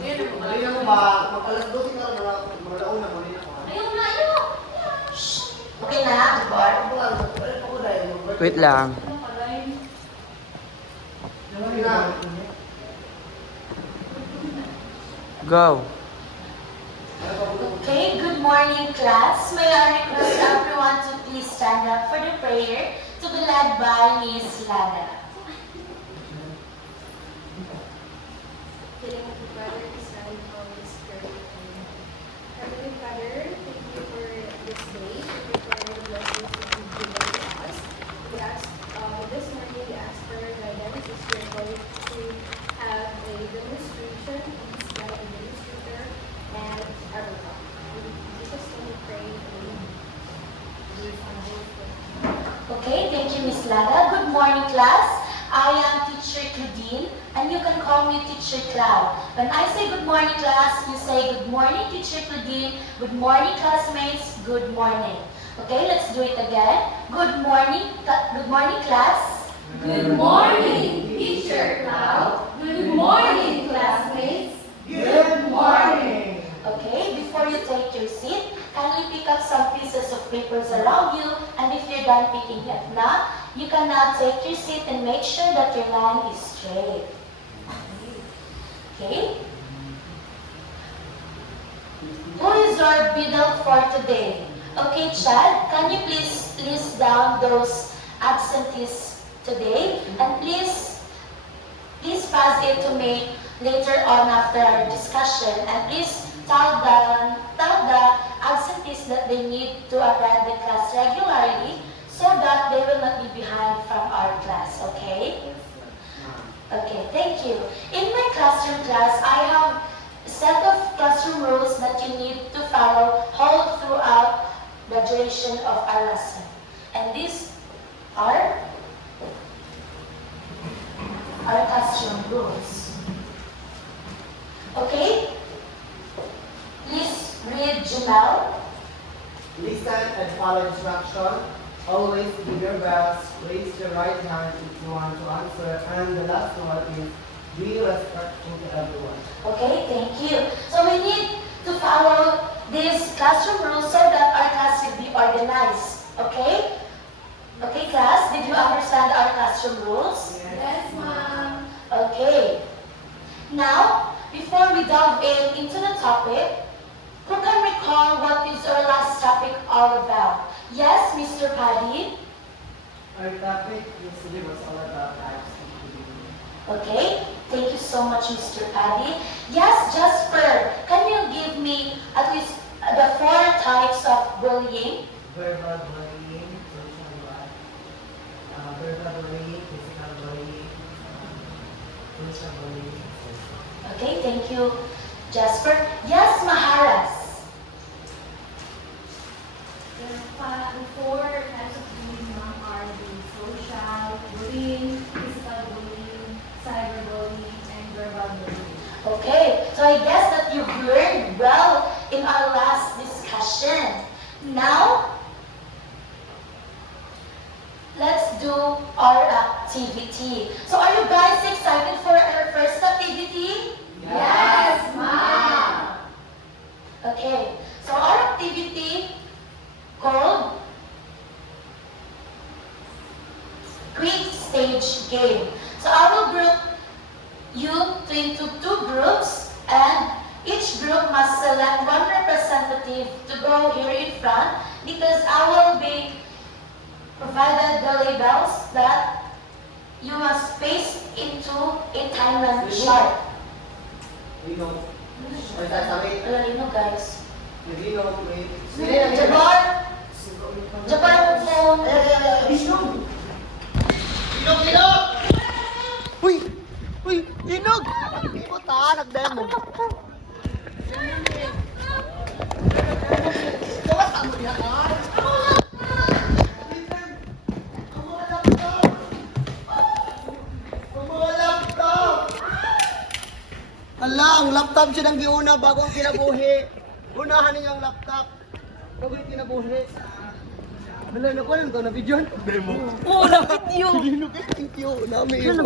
Hindi na mo ba, mag-alas 12 ka, malaon na mo nila ko. Ayaw na, ayaw! Okay na, Bar? Wait lang. Go. Okay, good morning class. May I request everyone to please stand up for the prayer to be led by Miss Lada. Heavenly Father, Son, Holy Spirit. Heavenly Father, thank you for this day. Thank you for the blessings that you've given to us. We ask, this morning we ask for your guidance as we are going to have a demonstration of this guide administrator and everyone. In Jesus' name we pray. Amen. Okay, thank you, Miss Lada. Good morning, class. I am Teacher Claudine, and you can call me Teacher Cloud. When I say good morning, class, you say good morning, Teacher Claudine. Good morning, classmates. Good morning. Okay, let's do it again. Good morning, class. Good morning, Teacher Cloud. Good morning, classmates. Good morning. Okay, before you take your seat, kindly pick up some pieces of papers around you, and if you're done picking it now, you can now take your seat and make sure that your line is straight. Okay? Who is our middle for today? Okay, Chad, can you please list down those absentees today? And please pass it to me later on after our discussion. And please tell the absentees that they need to attend the class regularly so that they will not be behind from our class, okay? Okay, thank you. In my classroom class, I have a set of classroom rules that you need to follow all throughout the duration of our lesson. And these are our classroom rules. Okay? Please read Janelle. Listen and follow instruction. Always give your best. Raise your right hand if you want to answer. And the last one is be respectful to everyone. Okay, thank you. So we need to follow these classroom rules so that our class will be organized. Okay? Okay, class, did you understand our classroom rules? Yes, Mom. Okay. Now, before we dive into the topic, who can recall what is our last topic all about? Yes, Mr. Paddy? Our topic yesterday was all about types of bullying. Okay, thank you so much, Mr. Paddy. Yes, Jasper, can you give me at least the 4 types of bullying? Verbal bullying, social life, verbal bullying, physical bullying, social bullying. Okay, thank you, Jasper. Yes, Maharas. The 4 types of bullying, Mom, are the social bullying, physical bullying, cyberbullying, and verbal bullying. Okay, so I guess that you've learned well in our last discussion. Now, let's do our activity. So are you guys excited for our first activity? Yes, Mom. Okay, so our activity called Quick Stage Game. So I will group you into 2 groups, and each group must select 1 representative to go here in front, because I will be provided the labels that you must paste into a timeline chart. Rino. Ay, sasabi. Alam guys. Rino, wait. Jabbar! Jabbar phone! Uy! Uy! Inog! Puta, nagdemo. Bawas ang mga ka? Mga laptop! Ala, ang laptop siya nang giuna bago ang kinabuhi. Unahan niyo ang laptop. Bago yung kinabuhi. Wala na ko lang na video. Demo. Oh, na video. Thank you. Nami yung